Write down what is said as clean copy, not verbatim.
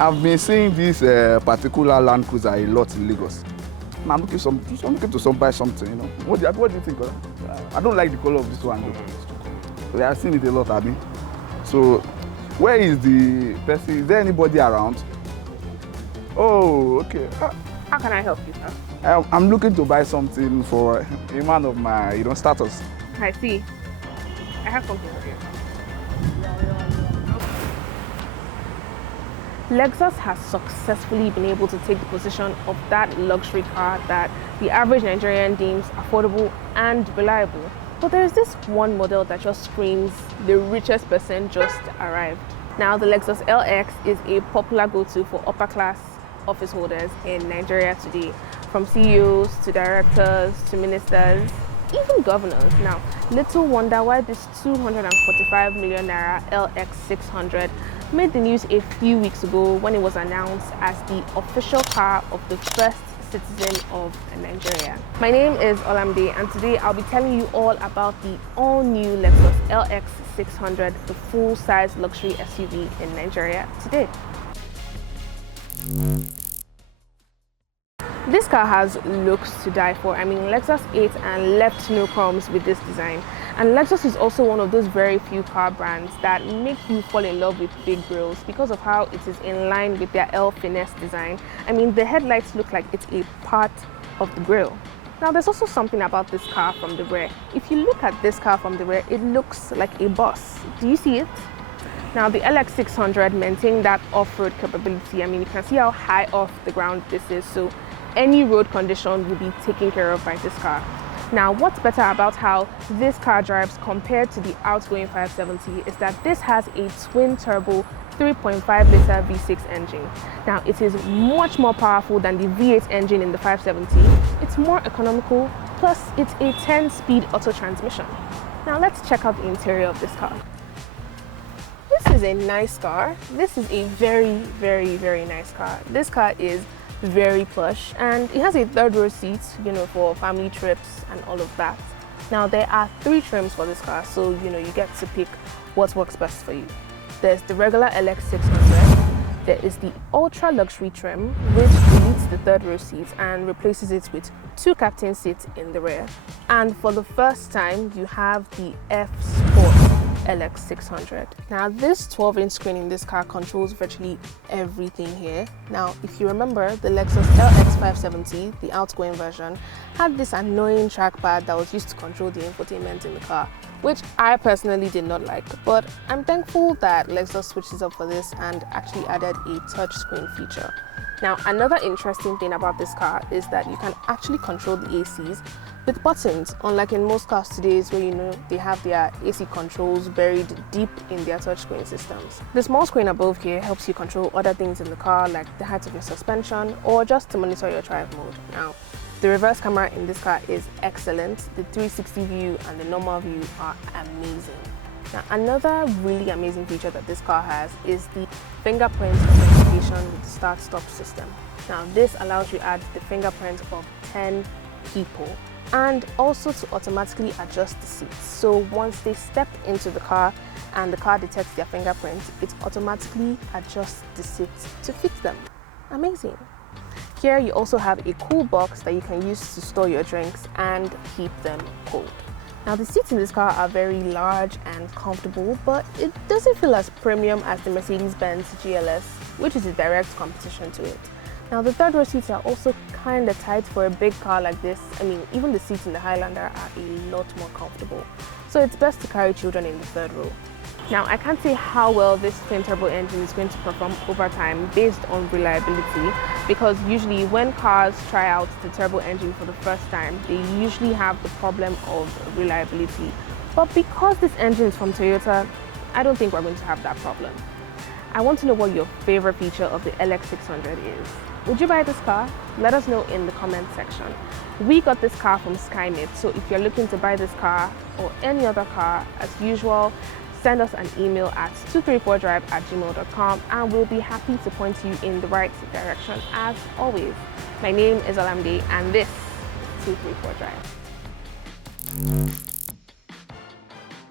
I've been seeing this particular Land Cruiser a lot in Lagos. And I'm looking to buy something, you know. What do you think of that? I don't like the color of this one though. I've seen it a lot, Abby. So, where is the person? Is there anybody around? Oh, okay. How can I help you, sir? I'm looking to buy something for a man of my, status. I see. I have something for you. Lexus has successfully been able to take the position of that luxury car that the average Nigerian deems affordable and reliable. But there is this one model that just screams the richest person just arrived. Now, the Lexus LX is a popular go-to for upper-class office holders in Nigeria today, from CEOs to directors to ministers, even governors. Now, little wonder why this 245 million Naira LX600 made the news a few weeks ago when it was announced as the official car of the first citizen of Nigeria. My name is Olamide, and today I'll be telling you all about the all-new Lexus LX600, the full-size luxury SUV in Nigeria today. This car has looks to die for. I mean, Lexus ate and left no crumbs with this design. And Lexus is also one of those very few car brands that make you fall in love with big grills because of how it is in line with their L Finesse design. I mean, the headlights look like it's a part of the grille. Now, there's also something about this car from the rear. If you look at this car from the rear, it looks like a bus. Do you see it? Now, the LX600 maintained that off-road capability. I mean, you can see how high off the ground this is, so any road condition will be taken care of by this car. Now, what's better about how this car drives compared to the outgoing 570 is that this has a twin-turbo 3.5-liter V6 engine. Now, it is much more powerful than the V8 engine in the 570. It's more economical, plus it's a 10-speed auto transmission. Now, let's check out the interior of this car. This is a nice car. This is a very, very, very nice car. This car is very plush, and it has a third row seat, you know, for family trips and all of that. Now, there are 3 trims for this car, so you get to pick what works best for you. There's the regular LX600, there is the ultra luxury trim, which deletes the third row seat and replaces it with 2 captain seats in the rear. And for the first time, you have the F Sport LX600. Now, this 12-inch screen in this car controls virtually everything here. Now, if you remember, the Lexus LX570, the outgoing version, had this annoying trackpad that was used to control the infotainment in the car, which I personally did not like, but I'm thankful that Lexus switched it up for this and actually added a touchscreen feature. Now, another interesting thing about this car is that you can actually control the ACs with buttons, unlike in most cars today where they have their AC controls buried deep in their touchscreen systems. The small screen above here helps you control other things in the car, like the height of your suspension or just to monitor your drive mode. Now, the reverse camera in this car is excellent. The 360 view and the normal view are amazing. Now, another really amazing feature that this car has is the fingerprint authentication with the start-stop system. Now, this allows you to add the fingerprint of 10 people and also to automatically adjust the seats. So once they step into the car and the car detects their fingerprint, it automatically adjusts the seats to fit them. Amazing. Here you also have a cool box that you can use to store your drinks and keep them cold. Now, the seats in this car are very large and comfortable, but it doesn't feel as premium as the Mercedes-Benz GLS, which is a direct competition to it. Now, the third row seats are also kind of tight for a big car like this. I mean, even the seats in the Highlander are a lot more comfortable. So it's best to carry children in the third row. Now, I can't say how well this twin-turbo engine is going to perform over time based on reliability, because usually when cars try out the turbo engine for the first time, they usually have the problem of reliability. But because this engine is from Toyota, I don't think we're going to have that problem. I want to know what your favorite feature of the LX600 is. Would you buy this car? Let us know in the comment section. We got this car from Skynet, so if you're looking to buy this car or any other car, as usual, send us an email at 234drive@gmail.com and we'll be happy to point you in the right direction as always. My name is Olamide and this is 234 Drive.